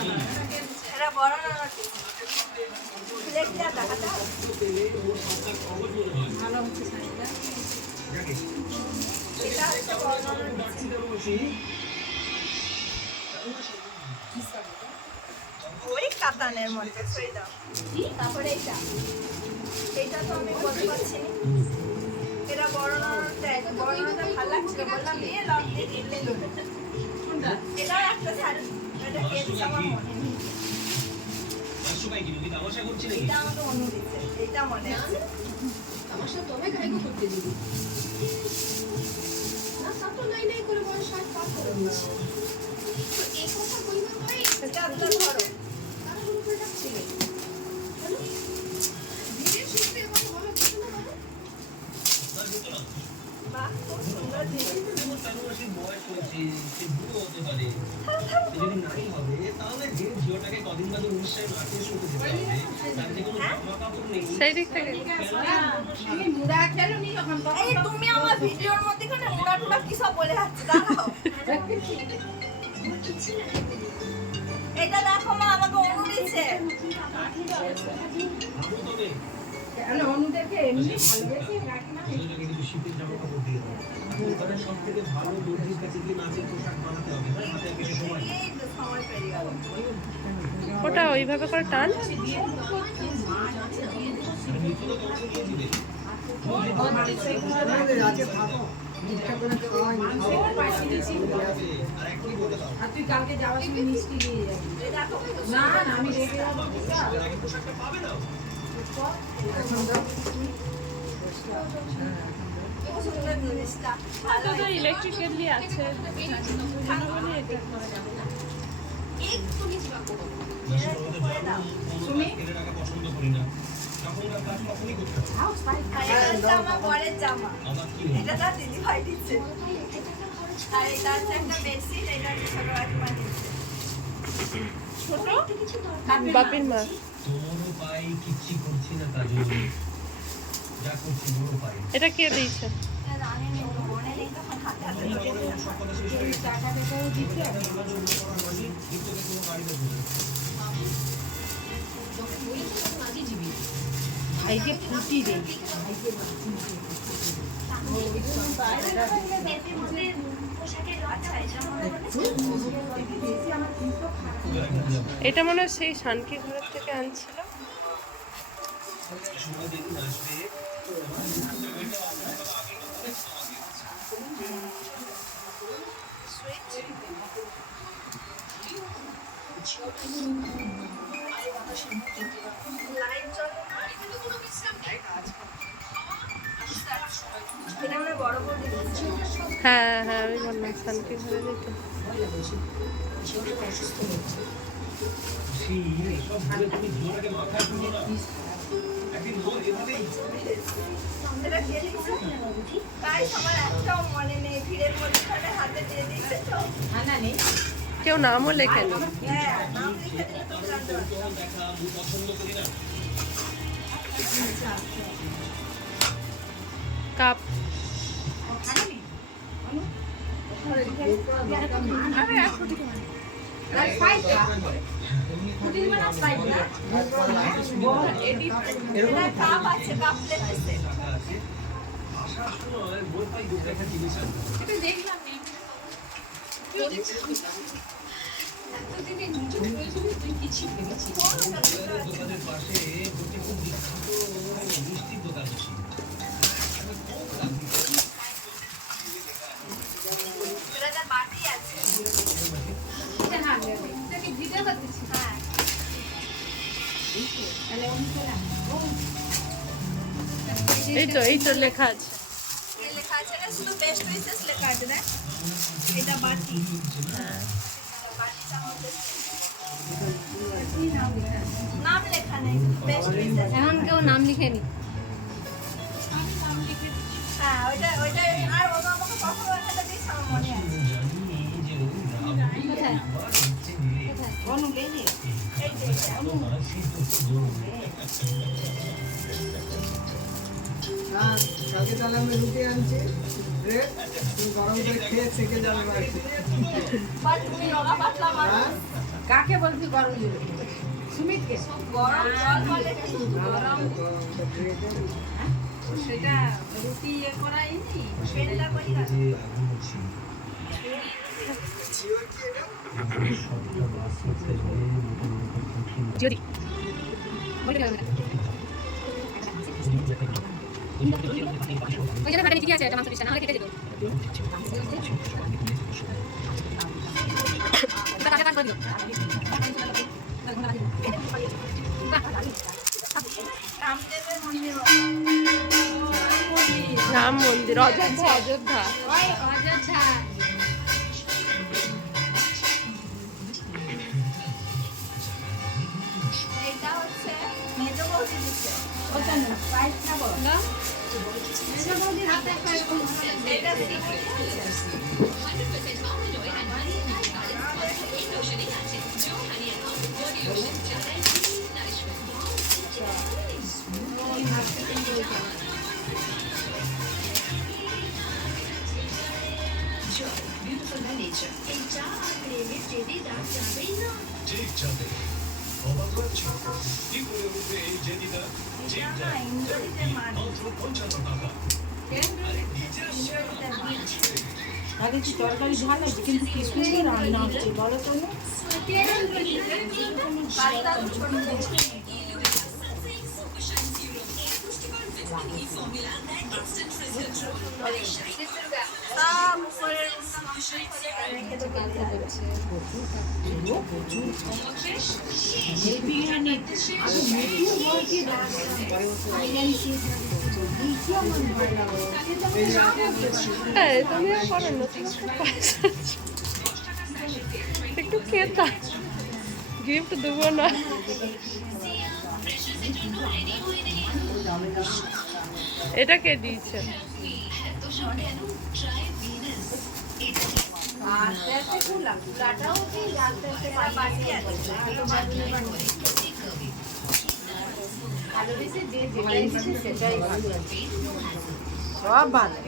এটা বড় না প্লেটটা দেখাটা ভালো হচ্ছে শাড়িটা। এটা হচ্ছে বড় না ওই কাতানের মধ্যে সেই দাও। তারপরে এইটা তো আমি বলতে পারছি না। এটা বড় নাটা ভালো লাগছে বললাম দিয়ে লং দিয়ে কিনলে এটাও একটা শাড়ি এটা কেজি আমার মনে নেই। এটা আমাকে অন্য দিচ্ছে এটা মনে আছে আমার সাথে তবে গাইগো করতে দিবি না সব তো নাই নাই করে বড় শার্ট পাস করে দিচ্ছি তো এই কথা কইবার পরে এটা ধরো তারা কোনো করে ডাকছিল ধীরে সুস্থে কথা বলো কিছু না বলো বাহ খুব সুন্দর জিনিস বয়স হয়েছে সে বুড়ো হতে পারে যদি নাই হবে তাহলে যে ঝিওটাকে কদিন বাদে 19 সালে মাটিয়ে শুরু করতে হবে তার যে কোনো জামা কাপড় নেই সেই দিক থেকে আমি মুড়া খেলো নি যখন এই তুমি আমার ভিডিওর মধ্যে কোন মুড়া টুড়া কি সব বলে যাচ্ছে দাঁড়াও এটা দেখো মা আমাকে অনু দিচ্ছে তাহলে অনুদেরকে এমনি ভালোবেসে রাখি না কিন্তু শীতের জামা কাপড় দিয়ে দাও ওখানে সব থেকে ভালো দর্জির কাছে গিয়ে নাচের পোশাক বানাতে হবে হ্যাঁ হাতে কিছু সময় এই তো সময় পেরিয়ে গেল ওটা ওইভাবে করে টান নিচুলো তোমাকে দিয়ে দিবে আর এখনই বলে দাও আর তুই কালকে যাওয়ার সময় মিষ্টি নিয়ে যাবি এই দেখো না না আমি রেখে যাবো এর আগে পোশাকটা পাবে না খুব সুন্দর জিনিসটা ভালো তো ইলেকট্রিক কেটলি আছে ওখানে বলে এটা করা যাবে না একটুখানি যাবো এর আগে পছন্দ করি না যখন কাজ তখনই করতে হবে হাউ স্পাইস আর এটা হচ্ছে আমার বরের জামা আবার কি এটা তার দিদি ভাই দিচ্ছে আর এটা হচ্ছে একটা বেডশিট এটা হচ্ছে ছোট কাকিমা দিচ্ছে ছোট বাপির মা তোরও পাই কিচ্ছি করছি না কাজল যা করছি তোরও পাই এটা কে দিয়েছে এটা জানি না মনে নেই তখন হাতে হাতে ধরে দিয়েছে। সব কথা শেষ হয়ে গেছে টাকা দেখেও দিচ্ছে দীপ্তকে কোনো বাড়িতে বসে আজই যাবি ভাইকে ফুটি দে ভাইকে এটা মনে হয় সেই শানকি ঘরের থেকে আনছিল সময় দিন আসবে লাইট জ্বলে না। এটা মানে বড় বড় দিচ্ছে হ্যাঁ হ্যাঁ আমি বললাম শানকি ঘরে দিতে সব ভুলে তুমি জীবনটাকে মাথায় তুলো না একদিন বল এভাবেই এটা কে দিচ্ছে তাই আমার একটাও মনে নেই ভিড়ের মধ্যে হাতে দিয়ে দিচ্ছে তো না নেই কেউ নামও লেখেনি হ্যাঁ নাম লিখে দিলে তুমি জানতে পারবে তোমার দেখা আমি পছন্দ করি না কাপ এটা কাপ আছে কাপ প্লেট আছে টাকা আছে আসার সময় বই পাই দুটো একটা জিনিস আছে এটা দেখলাম নেই এতদিনে নিজের প্রয়োজনে তুই কিছু ভেবেছিস দোকানের পাশে দুটি খুব বিখ্যাত মিষ্টির দোকান আছে এটা বাটি আছে এটা না এটাকে ভিডিও করতেছি হ্যাঁ তাহলে অন্য চলে এই তো লেখা আছে এই লেখা আছে না শুধু বেস্ট উইসেস লেখা আছে না এটা বাটি হ্যাঁ বাটিটার মধ্যে নাম লেখা নেই বেস্ট উইসেস এখন কেউ নাম লিখেনি হ্যাঁ ওইটা আর ও আমাকে কখনো একটা দিয়েছে আমার মনে আছে জানি যে ওই রাম আবার হচ্ছে রে অনু লেখে এই যে এটা। কালকে তাহলে আমি রুটি আনছি ব্রেড তুমি গরম করে খেয়ে থেকে যাবে বাড়িতে বা তুমি রগা পাতলা মানুষ কাকে বলছি গরম দিবে সুমিতকে গরম জল বলে কি? গরম সেটা রুটি ইয়ে করাই নি ঠান্ডা করি না। রামদেবের মন্দির রাম মন্দির অযোধ্যা অযোধ্যা ওই অযোধ্যা এটা হচ্ছে মেজ বৌদি দিচ্ছে। ওখানে পায়েস খাবো না মেজো বৌদির হাতে একটা এরকম এটা মেজ বৌদি দিচ্ছে। ঠিক যাবে অবাক হচ্ছ কি করে উঠবে এই জেদিদা ঠিক এটা না যাবে ইন্দ্রজিতের মান। মাত্র 55 টাকা আরে নিজের ইন্দ্রজিতের মান। আগে কি তরকারি ভালো আছে কিন্তু কি সুন্দর রান্না হচ্ছে বলো তো না পাস্তা তো ছোট ছোট। সব উপরের উল্টা মাংস রেখে দেবো। এই বিরিয়ানি আগে মিঠু বলছি বিরিয়ানি শেষ মিঠু আমার ভালো লাগে তুমিও করো না একটু খেতা গিফট দেবো না এটা কে দিয়েছে আস্তে আস্তে কুলা কুলাটাও কি আস্তে আস্তে বাকি আছে। ভালোবেসে যে যেটা দিচ্ছে সেটাই ভালো সব ভালো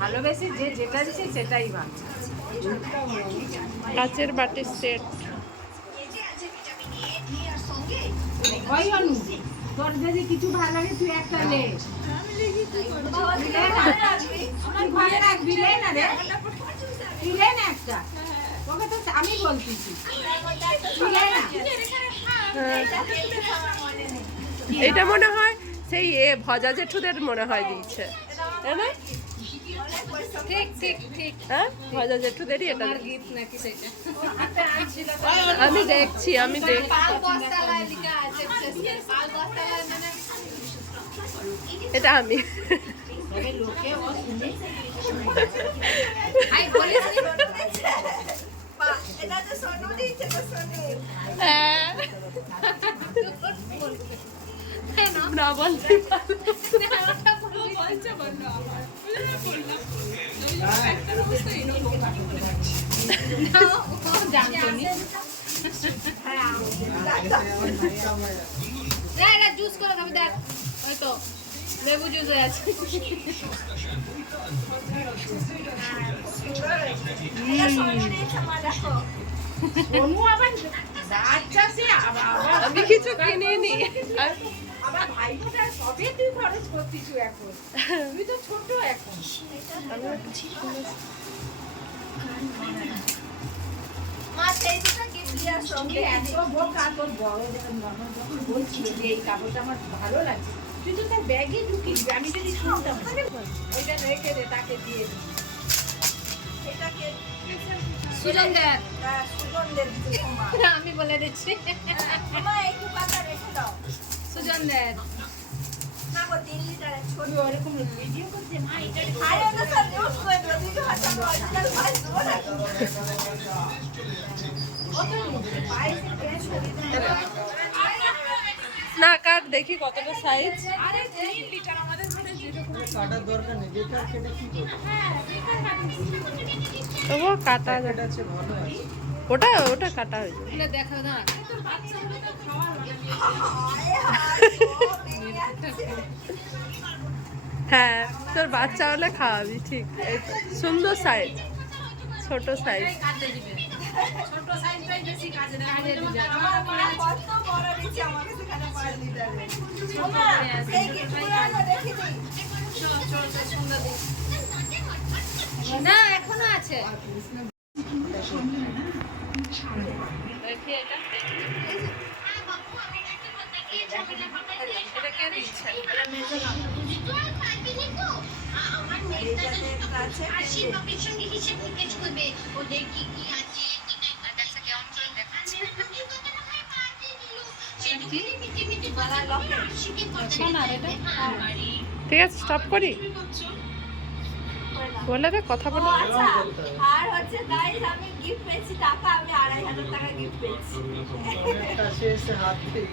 ভালোবেসে যে যেটা দিচ্ছে সেটাই ভালো কাচের বাটির সেট ওই অনু তোর যদি কিছু ভালো লাগে তুই একটা নে তুই ঘরে রাখবি নে না রে তুই নে না একটা তোকে তো আমি বলতেছি তুই নে না এটা মনে হয় সেই ভজা জেঠুদের মনে হয় দিয়েছে তাই না ঠিক ঠিক ঠিক হ্যাঁ ভজা জেঠুদেরই এটা গিফট নাকি সেটা আমি দেখছি পাল বস্তালায় লেখা আছে পাল বস্তালায় মানে এটা আমি তবে লোকে ও শুনে হাই বলিস নি এটা তো সোনু দিচ্ছে তো সোনু। হ্যাঁ, না বলতে পারবো। বলছে বললো জানতো নি এটা জুস করে খাবি দেখ ওই তো লেবু জুস হয়ে আছে এটা সোনু দিচ্ছে মা দেখো। অনু আবার বাচ্চা সে আবার আমি কিছু কিনিনি আবার ভাইফোঁটা সবে তুই খরচ করতিস এখন তুই তো ছোট এখন মা সেই দুটো গিফট দিয়ে আসো। সঙ্গে এত বোকা তোর বড় যখন ননদ যখন বলছিল যে এই কাপড়টা আমার ভালো লাগছে তুই তো তার ব্যাগে ঢুকিস আমি যদি শুনতাম ওইটা রেখে দে তাকে দিয়ে দে এটাকে সুজনদের সুগন্ধের দিচ্ছে মা। আমি বলে দিচ্ছি মা একটু পাতা রেখে দাও। সুজনদের না গো 3 লিটারের ছোট। তুই ওরকম ভিডিও করছে মা এটা আরে ওটা সব ইউজ করে দিও। দিদি হাতে অরিজিনাল ভাই দেবো না। পায়েসে পেঁয়াজ ছড়িয়ে দাও। না কাট দেখি কতটা সাইজ আরে 3 লিটার আমাদের ঘরে যেরকম কাটার দরকার নেই বেকার কেটে কি করবে তবুও কাটা এটা আছে ভালো আছে ওটা কাটা হয়ে যাবে খুলে দেখা না তোর বাচ্চা হলে তো খাওয়ার হায় হায় ও বেরিয়ে আসছে। হ্যাঁ তোর বাচ্চা হলে খাওয়াবি ঠিক এই তো। সুন্দর সাইজ ছোট সাইজ কাটতে দিবে ছোট সাইজটাই বেশি কাজে দেয় আমার মা কত বড় দিচ্ছে আমাকে সেখানে 5 লিটারে ওমা সেই গিফটগুলো আমরা দেখি দিই না এখনো আছে দেখি এটা এটা কে দিচ্ছে এইটাতে একটা আছে ঠিক আছে স্টপ করি বলে দে কথা ও বলে আচ্ছা আর হচ্ছে গাইস আমি গিফট পেয়েছি টাকা আমি 2500 টাকা গিফট পেয়েছি কাছে এসে হাত দিয়ে